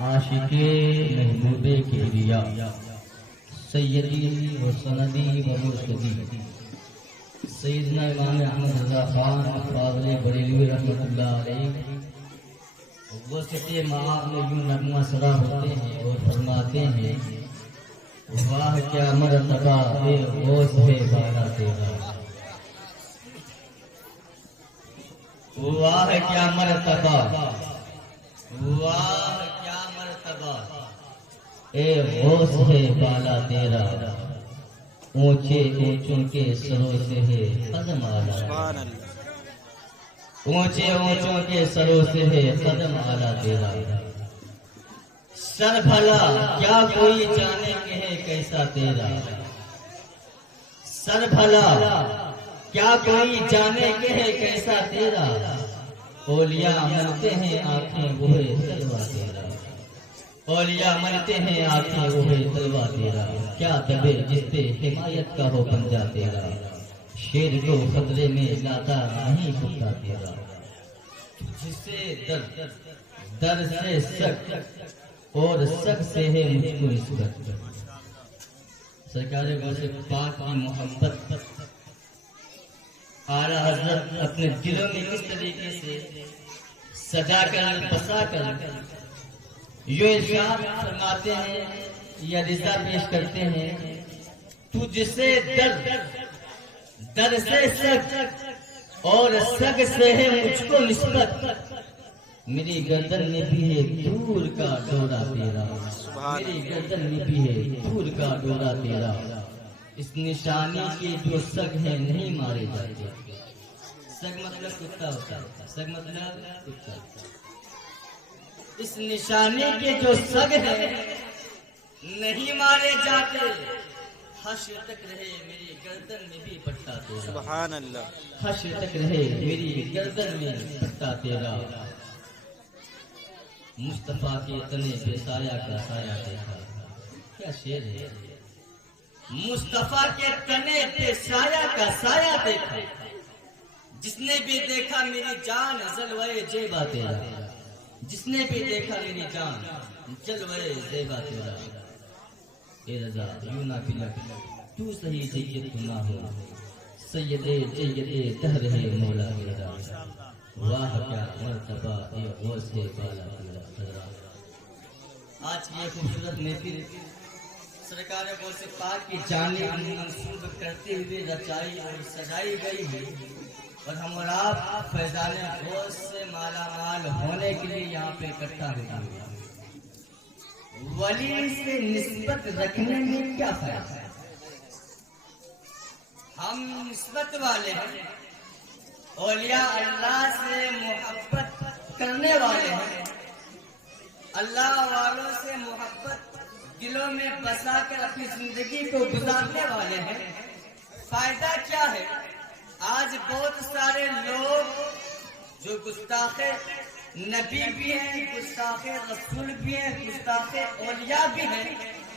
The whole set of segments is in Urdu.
عاشق محبوب کبریا سیدی و سندی و مرشدی سیدنا امام احمد رضا خان فاضل بریلوی رحمۃ اللہ علیہ وہ سچے معاب میں یوں نغمہ سرا ہوتے ہیں اور فرماتے ہیں واہ کیا مرتبہ اے غوث ہے بالا تیرا، واہ کیا مرتبہ، واہ کیا مرتبہ اے غوث ہے بالا تیرا، اونچے اونچوں کے سروں سے ہے قدم آلہ، اونچے اونچوں کے سروں سے ہے قدم آلہ تیرا، سر بھلا کیا کوئی جانے کہ ہے کیسا تیرا، سر بھلا کیا کوئی جانے کہ ہے کیسا تیرا، اولیاء ملتے ہیں آنکھیں وہ ہے تلوا تیرا، اولیاء ملتے ہیں آنکھیں وہ ہے تلوا تیرا، کیا دبے جس پہ حمایت کا ہو بنجا تیرا، شیر کو خطرے میں لاتا نہیں کتا تیرا، جسے در سے سک اور سک سے ہے مجھ کو نسبت، سرکار غوث پاک کی محبت اعلیٰ حضرت اپنے دلوں میں کس طریقے سے سجا کر بسا کر یہ ارشاد فرماتے ہیں یا رضا پیش کرتے ہیں، تو جسے در سے سگ اور سگ سے ہے مجھ کو نسبت، میری گردن میں بھی ہے دور کا ڈورا تیرا، میری گردن میں بھی ہے دور کا ڈورا تیرا، اس نشانی کے جو سگ ہیں نہیں مارے جاتے، سگ مطلب کتا ہوتا ہے، سگ مطلب کتا، اس نشانی کے جو سگ ہیں نہیں مارے جاتے، حشر تک رہے میری گردن میں بھی پٹا تیرا، سبحان اللہ، حشر تک رہے میری گردن میں پٹا تیرا، مصطفیٰ کے تنے پہ سایہ کا سایہ دیکھا، کیا شعر ہے، مصطفیٰ کے تنے پہ سایہ کا سایہ دیکھا، جس نے بھی دیکھا میری جان جلوے جیبا تیرا، جس نے بھی دیکھا میری جان جلوے جیبا تیرا، اے رضا یوں نہ پلک تو صحیح سید تو نہ ہو، سیدے جیدے دہر ہے مولا تیرا، واہ کیا مرتبہ اے غوث بالا تیرا۔ آج کی یہ خوبصورت محفل سرکار غوث پاک کی جانب منسوب کرتے ہوئے رچائی اور سجائی گئی ہے، اور ہم اور آپ فیضان غوث سے مالا مال ہونے کے لیے یہاں پہ اکٹھا ہوئے ہیں۔ ولی سے نسبت رکھنے میں کیا فائدہ ہے؟ ہم نسبت والے ہیں، اولیاء اللہ سے محبت کرنے والے ہیں، اللہ والوں سے محبت دلوں میں بسا کر اپنی زندگی کو گزارنے والے ہیں، فائدہ کیا ہے؟ آج بہت سارے لوگ جو گستاخ نبی بھی ہیں، گستاخ رسول بھی ہیں، گستاخ اولیاء بھی ہیں،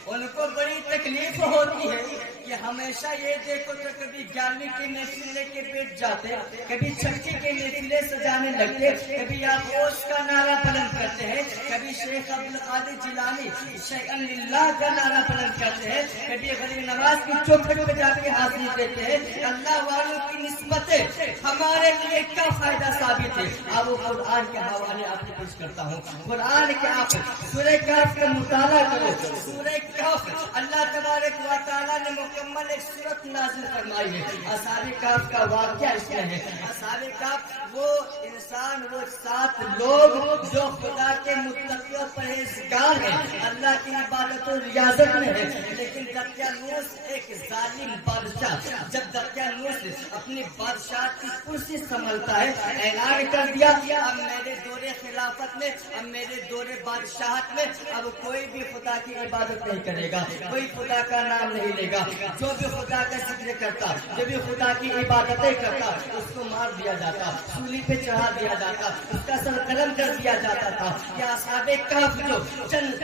ان کو بڑی تکلیف ہوتی ہے کہ ہمیشہ یہ دیکھو تو کبھی 11ویں کے محفل لے کے بیٹھ جاتے، کبھی 6 کے محفلیں سجانے لگتے، کبھی آپ غوث کا نعرہ بلند کرتے ہیں، کبھی شیخ عبدالقادر جیلانی شیئن للہ کا نعرہ بلند کرتے ہیں، کبھی غریب نواز کی چوکھٹ پہ جا کے حاضری دیتے ہیں، اللہ والوں کی نسبتیں ہمارے لیے کیا فائدہ ثابت ہے؟ اب وہ قرآن کے حوالے آپ کو پیش کرتا ہوں، قرآن کے آپ سورہ کہف کا مطالعہ کرو، سورہ کہف اللہ تبارک و تعالیٰ نے مکمل ایک سورت نازل فرمائی ہے، اصحاب کہف کا واقعہ اس میں ہے، اصحاب کہف وہ انسان، وہ 7 لوگ جو خدا کے متقی اور پرہیزگار ہیں، اللہ کی عبادت و ریاضت میں ہیں، لیکن دقیانوس ایک ظالم بادشاہ، جب دقیانوس اپنی بادشاہ کی کرسی سنبھالتا ہے، اعلان کر دیا اب میرے دور خلافت میں، اب میرے دور بادشاہت میں اب کوئی بھی خدا کی عبادت نہیں کرے گا، کوئی خدا کا نام نہیں لے گا، جو بھی خدا کا ذکر کرتا، جو بھی خدا کی عبادتیں کرتا اس کو مار دیا جاتا، سولی پہ چڑھا دیا جاتا، اس کا سر قلم کر دیا جاتا تھا۔ کیا اصحاب کہف جو چند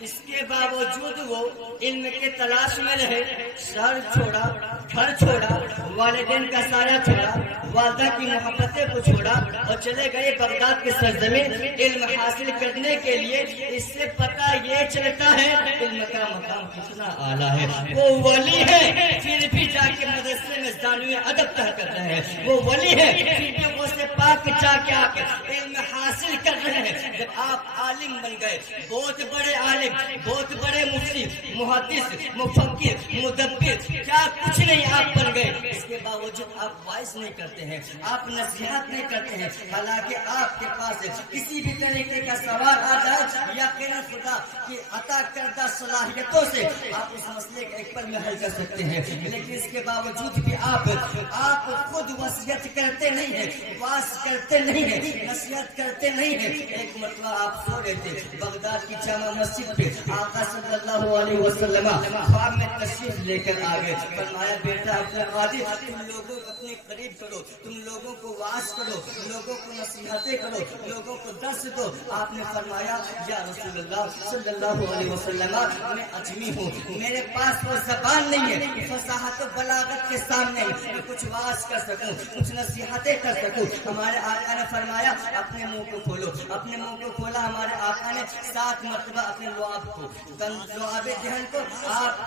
اس کے باوجود وہ علم کے تلاش میں رہے، شہر چھوڑا، گھر چھوڑا، والدین کا سایہ چھوڑا، والدہ کی محبتیں کو چھوڑا اور چلے گئے بغداد کے سرزمین علم حاصل کرنے کے لیے۔ اس سے پتہ یہ چلتا ہے علم کا مقام کتنا اعلیٰ ہے۔ وہ ولی ہے پھر بھی جا کے مدرسے میں ثانوی ادب طے کر رہے ہیں، وہ ولی ہے پھر بھی وہ سے پاک جا کے آ کے علم حاصل کر رہے ہیں۔ جب آپ عالم بن گئے، بہت بڑے عالم، بہت بڑے مفتی، محدث، مفکر، مدبر، کیا کچھ نہیں آپ بن گئے، اس کے باوجود آپ وائس نہیں کرتے ہیں، آپ نصیحت نہیں کرتے ہیں۔ حالانکہ آپ کے پاس کسی بھی طریقے کا سوال آ جائے، یقیناً خدا کی عطا کردہ صلاحیتوں سے آپ اس مسئلے کا ایک پل میں حل کر سکتے ہیں، لیکن اس کے باوجود بھی آپ خود وصیت کرتے نہیں ہیں، واس کرتے نہیں ہیں، نصیحت کرتے نہیں ہیں۔ ایک مرتبہ آپ سو رہے تھے بغداد کی جامع مسجد پہ، آقا صلی اللہ علیہ وسلم خواب میں تشریف لے کر آ گئے، فرمایا بیٹا عبد القادر تم لوگوں کو اپنے قریب کرو، تم لوگوں کو واس کرو، لوگوں کو نصیحتیں کرو، لوگوں کو درس دو۔ آپ نے فرمایا یا رسول اللہ صلی اللہ علیہ وسلم میں اجمی ہوں، میرے پاس وہ زبان نہیں ہے فصاحت و بلاغت کے سامنے میں کچھ واس کر سکوں، کچھ نصیحتیں کر سکوں۔ ہمارے آقا نے فرمایا اپنے منہ کو کھولو، اپنے منہ کو کھولا۔ ہمارے آقا نے 7 مرتبہ اپنے لعاب کو، لعاب دہن کو آپ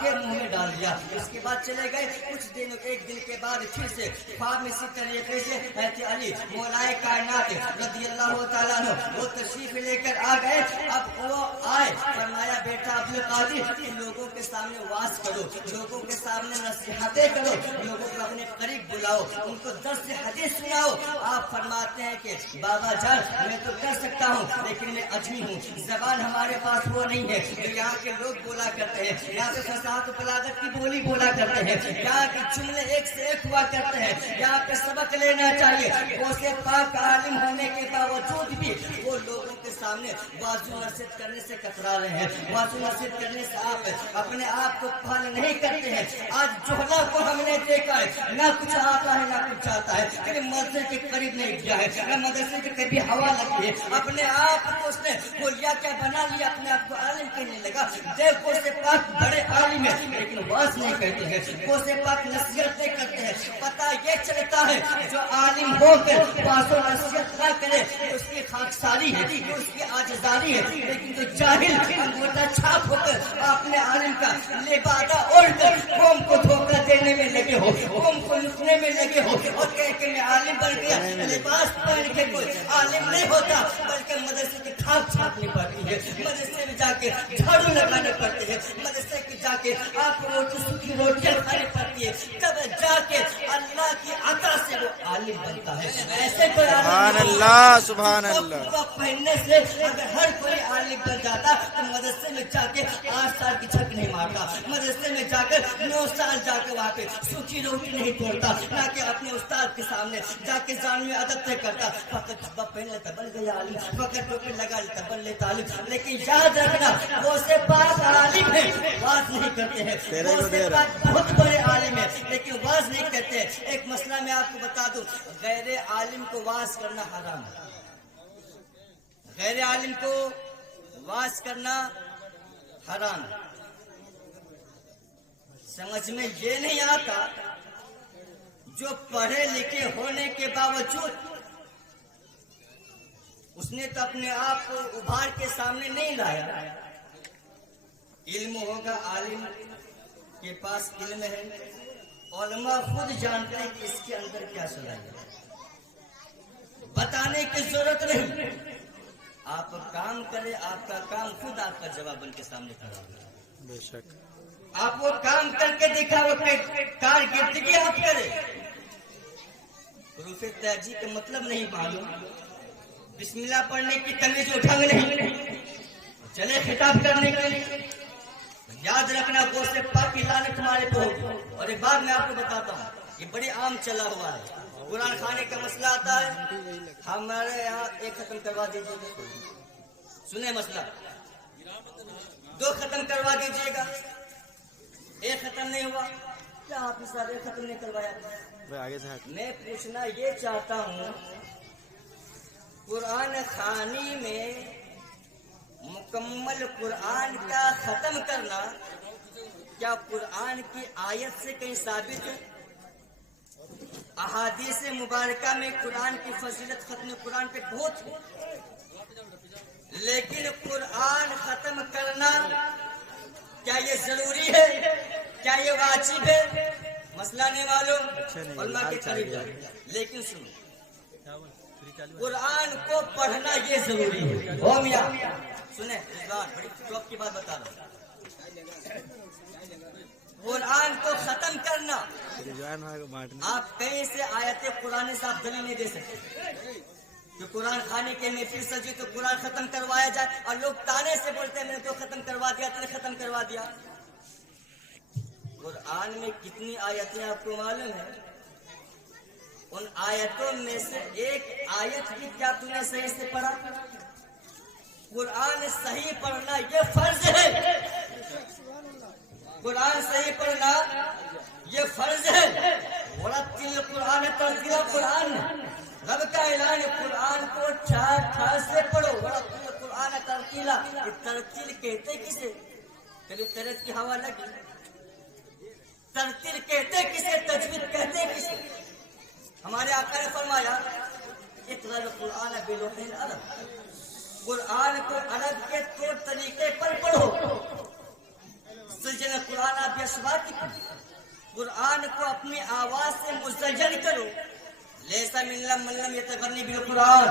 کے منہ میں ڈال دیا۔ اس کے بعد چلے گئے کچھ دن، ایک دن کے بعد پھر سے خواب میں اسی طریقے سے حضرت علی مولائے کائنات رضی اللہ تعالیٰ عنہ وہ تشریف لے کر آ گئے۔ اب وہ آئے، فرمایا بیٹا عبد القادر لوگوں کے سامنے واز کرو، لوگوں کے سامنے نصیحتیں کرو، لوگوں کو اپنے قریب بلاؤ، ان کو درس حدیث سناؤ۔ آپ فرماتے ہیں کہ بابا جان میں تو کر سکتا ہوں لیکن میں اجمی ہوں، زبان ہمارے پاس وہ نہیں ہے جو یہاں کے لوگ بولا کرتے ہیں، یہاں پہ فصاحت و بلاغت کی بولی بولا کرتے ہیں، یہاں کے جملے ایک سے ایک ہوا کرتے ہیں، یہاں پہ سبق لینا چاہیے۔ وہ سے پاک عالم ہونے کے باوجود بھی وہ لوگوں کے سامنے واضح نصیحت کرنے سے کترا رہے ہیں، واضح نصیحت کرنے سے آپ اپنے آپ کو پھال نہیں کرتے ہیں۔ آج جوہلا کو ہم نے دیکھا ہے، نہ کچھ آتا ہے نہ کچھ جاتا ہے، کبھی مدرسے کے قریب نہیں گیا ہے، نہ مدرسے کے کبھی ہوا لگی ہے، اپنے آپ کو اس نے بولیا کیا بنا لیا، اپنے آپ کو عالم کہنے لگا۔ دیکھو سے پاک بڑے عالم ہے لیکن واز نہیں کرتے ہیں، وہ سے پاک نصیحت نہیں کرتے ہیں۔ پتہ یہ چلتا ہے جو عالم ہو کر واز و نصیحت نہ کرے اس کی خاکساری ہے، اس کی عاجزاری ہے، لیکن جو جاہل انگوٹھا چھاپ ہو کر اپنے عالم کا لبادہ اوڑھ کر قوم کو دھوکہ دینے میں لگے ہو، قوم کو لٹنے میں لگے ہو اور کہہ کہ میں عالم بن گیا، لباس پہن کے کوئی عالم نہیں ہوتا بلکہ مدرسے کی کھاک چھاپنی پڑتی ہے، مدرسے میں جا کے جھاڑو لگانے پڑتے ہیں، مدرسے میں جا کے آپ کو سوکھی روٹیاں کھانی پڑتی ہے، تب جا کے اللہ کی عطا سے وہ عالم بنتا ہے۔ ایسے کوئی سبحان اللہ، سبحان اللہ۔ پہننے سے اگر ہر کوئی عالم بن جاتا تو مدرسے میں جا کے 8 سال کی چھک نہیں مارتا، مدرسے میں جا کر 9 سال جا کے وہاں پہ سوکھی روٹی نہیں توڑتا، نہ کہ اپنے استاد کے سامنے جا کے ثانوی ادب طے کرتا۔ فقط جبہ پہن لیتا بن گیا عالم، فقط ٹوپی لگا لیتا بن لیتا عالم، لیکن یاد رکھنا وہ سے پاک عالم ہے، واز نہیں کرتے ہیں، وہ سے پاک بہت بڑے عالم ہے لیکن واز نہیں کرتے ہیں۔ ایک مسئلہ میں آپ کو بتا دوں، غیر عالم کو واز کرنا حرام ہے، غیر عالم کو واز کرنا حرام ہے۔ سمجھ میں یہ نہیں آتا جو پڑھے لکھے ہونے کے باوجود اس نے تو اپنے آپ کو ابھار کے سامنے نہیں لایا۔ علم ہوگا، عالم کے پاس علم ہے، علماء خود جانتے ہیں کہ اس کے اندر کیا صلاحیت ہے، بتانے کی ضرورت نہیں، آپ کام کریں، آپ کا کام خود آپ کا جواب بن کے سامنے کھڑا ہوگا۔ بے شک آپ وہ کام کر کے دکھاؤ کہ کارکردگی آپ کریں۔ حروف تہجی کا مطلب نہیں معلوم، بسم اللہ پڑھنے کی تمیز اٹھنگ نہیں، چلے خطاب کرنے کے لیے یاد رکھنا وہ سے پاک کی لعنت تمہارے پہ ہوگی۔ اور ایک بات میں آپ کو بتاتا ہوں، یہ بڑی عام چلا ہوا ہے، قرآن خانے کا مسئلہ آتا ہے، ہمارے یہاں ایک ختم کروا دیجیے، سنیں مسئلہ 2 ختم کروا دیجیے گا، ایک ختم نہیں ہوا، کیا آپ نے سارے ختم نہیں کروایا؟ آگے سے میں پوچھنا یہ چاہتا ہوں، قرآن خوانی میں مکمل قرآن کا ختم کرنا کیا قرآن کی آیت سے کہیں ثابت ہے؟ احادیث مبارکہ میں قرآن کی فضیلت ختم قرآن پہ بہت ہے، لیکن قرآن ختم کرنا کیا یہ ضروری ہے؟ کیا یہ واجب ہے؟ مسئلہ نہیں معلوم، علماء کے قریب جائے، لیکن سنو، قرآن کو پڑھنا یہ ضروری ہے۔ او میاں سنیں، بڑی ٹاپ کی بات بتا رہا ہوں، قرآن کو ختم کرنا آپ کہیں سے آیت قرآن سے آپ دلیل نہیں دے سکتے کہ قرآن خانے کے میں پھر سجی تو قرآن ختم کروایا جائے، اور لوگ تانے سے بولتے ہیں میں نے تو ختم کروا دیا، تو نے ختم کروا دیا۔ قرآن میں کتنی آیتیں آپ کو معلوم ہے؟ ان آیتوں میں سے ایک آیت بھی کیا تم نے صحیح سے پڑھا؟ قرآن صحیح پڑھنا یہ فرض ہے، قرآن صحیح پڑھنا یہ فرض ہے۔ ورتل قرآن ترتیلا، قرآن رب کا اعلان، قرآن کو ٹھار سے پڑھو۔ ورتل قرآن ترتیلا، ترتیل کہتے کسے؟ کبھی ترت کی ہوا لگی؟ ترتیل کہتے کسے؟ تجوید کہتے کسے؟ ہمارے آقا نے فرمایا اقرأ القرآن بلوح العرب، قرآن کو عرب کے طور طریقے پر پڑھو۔ سجن قرآن آپ یسواتی، قرآن کو اپنی آواز سے مزین کرو۔ لیسا من لم یتغنی بالقرآن،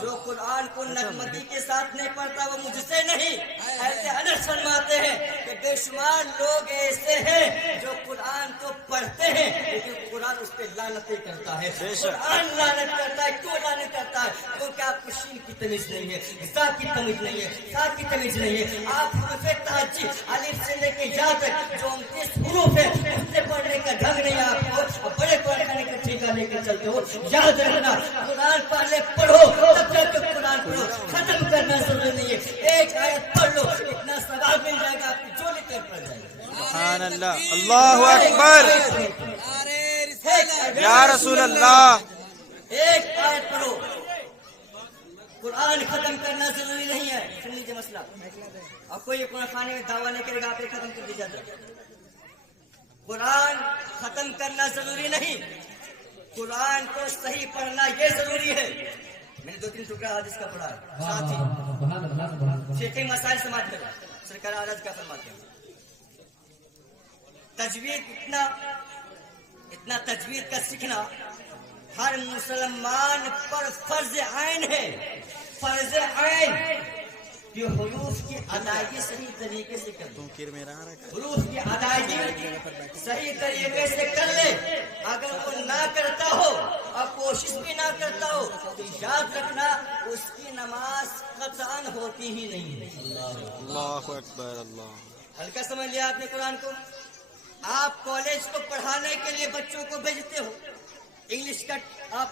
جو قرآن کو نغمگی کے ساتھ نہیں پڑھتا وہ مجھ سے نہیں۔ ایسے انس فرماتے ہیں کہ بے شمار لوگ ایسے ہیں جو قرآن کو پڑھتے ہیں لیکن قرآن اس پہ لعنتیں کرتا ہے۔ قرآن لعنت کرتا ہے، کیوں لعنت کرتا ہے؟ کیونکہ آپ کو شین کی تمیز نہیں ہے، زا کی تمیز نہیں ہے، سا کی تمیز نہیں ہے۔ آپ حروف تہجی الف سے لے کے یا تک جو 29 حروف ہے اس سے پڑھنے کا ڈھنگ نہیں ہے آپ کو، بڑے قرآن خانے کا ٹھیکہ لے کے چلتے ہو۔ یاد رکھنا، قرآن پہلے پڑھو تب جا کے قرآن پڑھو، ختم کرنا ضروری نہیں ہے۔ ایک آیت پڑھ لو، اتنا ثواب مل جائے گا، آپ کی جھولی پہ پڑ جائے گا۔ سبحان اللہ، اللہ اکبر، یا رسول اللہ۔ ایک آیت پڑھو، قرآن ختم کرنا ضروری نہیں ہے۔ سن لیجیے مسئلہ، اب کوئی قرآن خانے میں دعویٰ نہیں کرے گا آپ ختم کر دی جاتا ہے۔ قرآن ختم کرنا ضروری نہیں، قرآن کو صحیح پڑھنا یہ ضروری ہے۔ میں نے 2-3 ٹکڑا حدیث کا پڑھا ہے، ساتھ ہی فقہی مسائل سماعت کرو۔ سرکار عرض کیا فرماتے ہیں؟ تجوید اتنا تجوید کا سیکھنا ہر مسلمان پر فرض عین ہے، فرض عین، کہ حروف کی ادائیگی صحیح طریقے سے کر دو، حروف کی ادائیگی صحیح طریقے سے کر لے۔ اگر وہ نہ کرتا ہو اور کوشش بھی نہ کرتا ہو تو یاد رکھنا اس کی نماز قطعاً ہوتی ہی نہیں ہے۔ اللہ اکبر، اللہ۔ ہلکا سمجھ لیا آپ نے قرآن کو؟ آپ کالج کو پڑھانے کے لیے بچوں کو بھیجتے ہو، انگلش کا آپ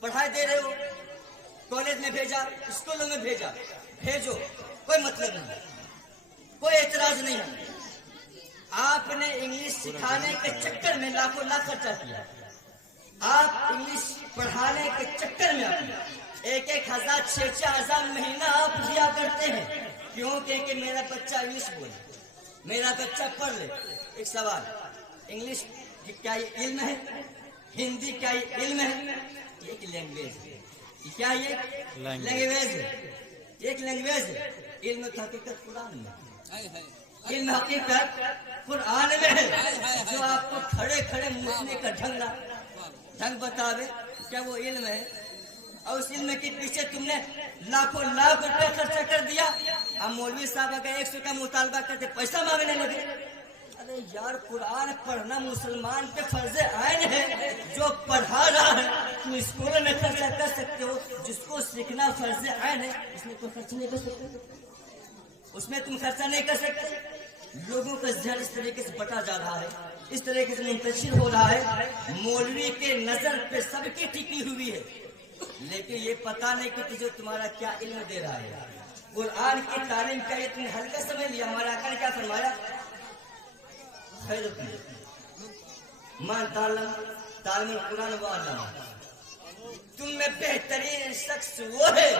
پڑھائی دے رہے ہو، کالج میں بھیجا، اسکولوں میں بھیجا، بھیجو، کوئی مطلب نہیں، کوئی اعتراض نہیں ہے۔ آپ نے انگلش سکھانے کے چکر میں لاکھوں لاکھ خرچہ کیا، آپ انگلش پڑھانے کے چکر میں ایک 1,000 6,000 مہینہ آپ دیا کرتے ہیں، کیوں کہ میرا بچہ انگلش بولے، میرا بچہ پڑھ لے۔ ایک سوال، انگلش کیا یہ علم ہے؟ ہندی کیا یہ علم ہے؟ ایک لینگویج ہے۔ کیا یہ لینگویج ہے؟ ایک لینگویج ہے۔ علم حقیقت قرآن میں، علم حقیقت قرآن میں ہے۔ جو آپ کو کھڑے کھڑے مچنے کا ڈھنگ بتاوے کیا وہ علم ہے؟ اور اس علم کے پیچھے تم نے لاکھوں لاکھ روپے خرچہ کر دیا، اب مولوی صاحب اگر 100 کا مطالبہ کرتے پیسہ مانگنے لگے۔ ارے یار، قرآن پڑھنا مسلمان پہ فرض عین ہے، جو پڑھا رہا ہے تم اسکولوں میں خرچہ کر سکتے ہو، جس کو سیکھنا فرض عین ہے اس میں کوئی خرچ نہیں کر سکتے، اس میں تم خرچہ نہیں کر سکتے۔ لوگوں کا ذہن اس طریقے سے بٹا جا رہا ہے، اس طریقے سے منتشر ہو رہا ہے، مولوی کے نظر پہ سب کی ٹکی ہوئی ہے، لیکن یہ پتا نہیں کہ تجھے تمہارا کیا علم دے رہا ہے۔ قرآن کی تعلیم کا یہ تم نے ہلکا سمجھ لیا۔ ہمارے آقا نے کیا فرمایا؟ من تعلم القرآن وعلمہ، تم میں بہترین شخص وہ ہے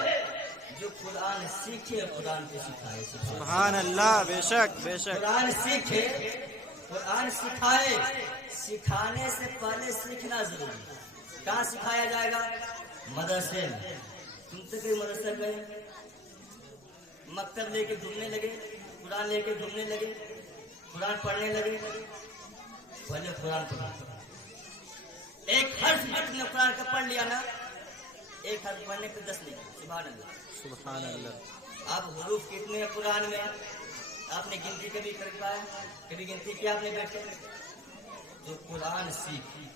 جو قرآن سیکھے قرآن کو سکھائے. سبحان اللہ. بے شک بے شک. قرآن سیکھے قرآن سکھائے. سکھانے سے پہلے سیکھنا ضروری ہے. کہاں سکھایا جائے گا؟ مدرسے میں. تم سے کوئی مدرسہ گئے؟ مکتب لے کے گھومنے لگے, قرآن لے کے گھومنے لگے, قرآن پڑھنے لگے. پہلے قرآن پڑھا, ایک حرف بھی تم نے قرآن کا پڑھ لیا نا, ایک حرف پڑھنے پہ 10 نہیں. سبحان اللہ. سبحان اللہ. آپ حروف کتنے ہیں قرآن میں؟ آپ نے گنتی کبھی کر پایا؟ کبھی گنتی کیا آپ نے بیٹھے؟ جو قرآن سیکھی,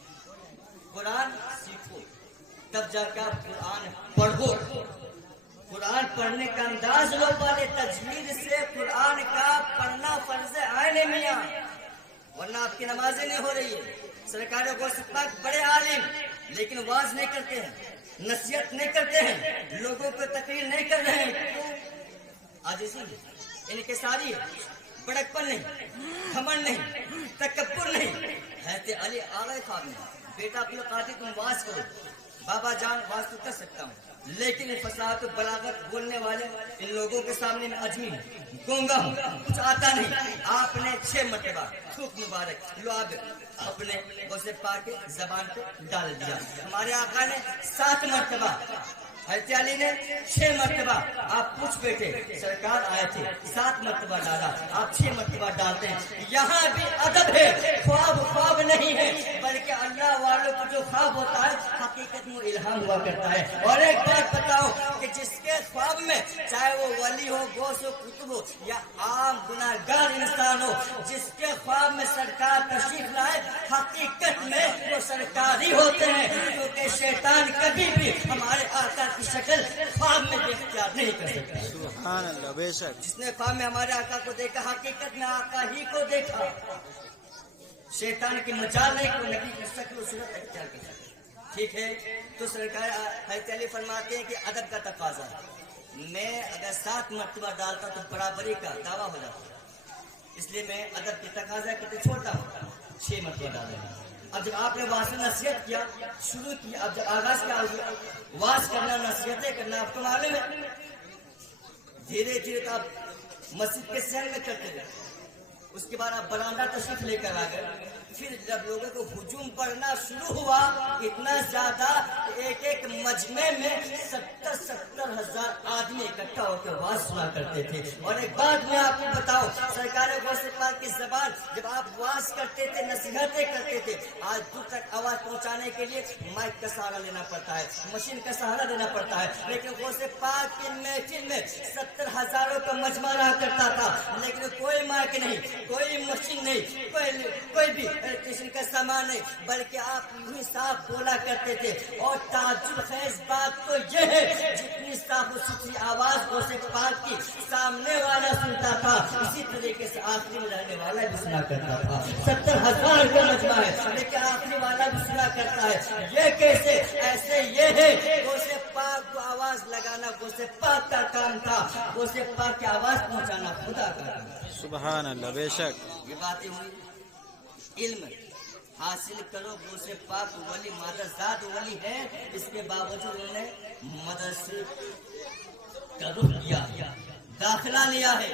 قرآن سیکھو, تب جا کے آپ قرآن پڑھو. قرآن پڑھنے کا انداز لو پہلے, تجوید سے قرآن کا پڑھنا فرض عین میاں, ورنہ آپ کی نمازیں نہیں ہو رہی ہے. سرکار غوث پاک بڑے عالم, لیکن واز نہیں کرتے ہیں, نصیحت نہیں کرتے ہیں, لوگوں کو تقریر نہیں کر رہے ہیں. عاجزی انکساری ہے, بڑکپن نہیں, گھمنڈ نہیں, تکبر نہیں. حضرت علی آغا خواب میں, بیٹا عبد القادر تم واز کرو. بابا جان واز تو کر سکتا ہوں, لیکن فصاحت و بلاغت بولنے والے ان لوگوں کے سامنے میں عجیب گونگا ہوں, کچھ آتا نہیں. آپ نے 6 مرتبہ تھوک مبارک لعاب اپنے غوث پاک کے زبان پہ ڈال دیا. ہمارے آقا نے 7 مرتبہ, حضرت علی نے 6 مرتبہ. آپ پوچھ بیٹھے, سرکار آئے تھے 7 مرتبہ ڈالا, آپ 6 مرتبہ ڈالتے ہیں. یہاں بھی ادب ہے, خواب خواب نہیں ہے, بلکہ اللہ والوں کو جو خواب ہوتا ہے حقیقت میں الہام ہوا کرتا ہے. اور ایک بات بتاؤ کہ جس کے خواب میں, چاہے وہ ولی ہو, غوث ہو, قطب ہو, یا عام گناہگار انسان ہو, جس کے خواب میں سرکار تشریف لائے, حقیقت میں وہ سرکار ہی ہوتے ہیں. کیونکہ شیطان کبھی بھی ہمارے آقا کی شکل خواب میں اختیار نہیں کر سکتا. سبحان اللہ. بے شک. جس نے خواب میں ہمارے آقا کو دیکھا, حقیقت میں آقا ہی کو دیکھا. شیطان کی مجال نہیں کو نبی کی شکل و صورت اختیار کر سکتا. ٹھیک ہے, تو سرکار حضرت علی فرماتے ہیں کہ ادب کا تقاضا ہے. میں اگر 7 مرتبہ ڈالتا تو برابری کا دعویٰ ہو جاتا, اس لیے میں ادب کی تقاضا کتنے چھوڑتا ہوں, 6 مرتبہ ڈالا. اب جب آپ نے واضح نصیحت کیا شروع کی, اب جب آغاز کیا واز کرنا, نصیحتیں کرنا, آپ کو معلوم ہے دھیرے دھیرے تو آپ مسجد کے سیر میں کرتے گئے, اس کے بعد آپ برآمدہ تشریف لے کر آ گئے. پھر جب لوگوں کو ہجوم پڑنا شروع ہوا, اتنا زیادہ ایک ایک مجمع میں 70 ہزار آدمی اکٹھا ہو کر واز سنا کرتے تھے. اور ایک بات میں آپ کو بتاؤں, سرکار غوث پاک کی زبان جب آپ واز کرتے تھے, نصیحتیں کرتے تھے, آج دور تک آواز پہنچانے کے لیے مائک کا سہارا لینا پڑتا ہے, مشین کا سہارا لینا پڑتا ہے. لیکن غوث پاک کی محفل میں 70 ہزاروں کا مجمع رہا کرتا تھا, لیکن کوئی مائک نہیں, کوئی مشین نہیں, کوئی بھی الیکٹریشن کا سامان نہیں, بلکہ آپ یوں صاف بولا کرتے تھے. اور تعجب خیز بات تو یہ ہے, جتنی صاف و ستھری آواز غوث پاک کی سامنے والا سنتا تھا, اسی طریقے سے آخری میں رہنے والا بھی سنا کرتا تھا. 70 ہزار کا مجمع ہے, لیکن آخری والا بھی سنا کرتا ہے. یہ کیسے؟ ایسے یہ ہے, غوث پاک کو آواز لگانا غوث پاک کا کام تھا, غوث پاک کی آواز پہنچانا خدا کا کام تھا. سبحان اللہ. بے شک. یہ باتیں ہوئی. علم حاصل کرو, غوث پاک ولی مادرزاد ولی ہے, اس کے باوجود انہوں نے مدرسے کا رخ کیا, داخلہ لیا ہے,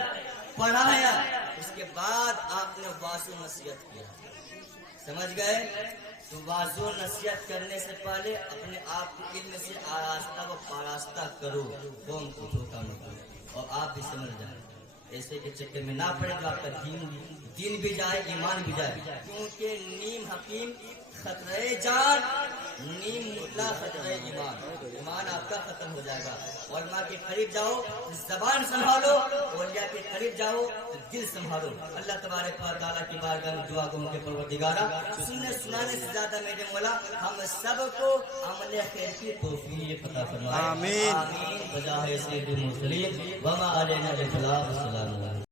پڑھایا, اس کے بعد آپ نے واضح نصیحت کیا. سمجھ گئے؟ تو واضح نصیحت کرنے سے پہلے اپنے آپ کو علم سے آراستہ و پاراستہ کرو, قوم کو دھوکہ مت دو, اور آپ بھی سمجھ جائیں. ایسے کے چکر میں نہ پڑے تو آپ کا دین بھی جائے, ایمان بھی جائے. کیونکہ نیم حکیم خطرے جان, نیم مطلع خطرے ایمان. ایمان آپ کا ختم ہو جائے گا. علماء کے قریب جاؤ زبان سنبھالو, اولیاء کے قریب جاؤ تو دل سنبھالو. اللہ تبارک و تعالیٰ کی بارگاہ میں دعا کروں کہ پروردگارا, سننے سنانے سے زیادہ میرے مولا ہم سب کو عمل خیر کی توفیق عطا فرمائے. آمین. آمین. بجاہ سید المرسلین وما علینا الا البلاغ. السلام علیکم.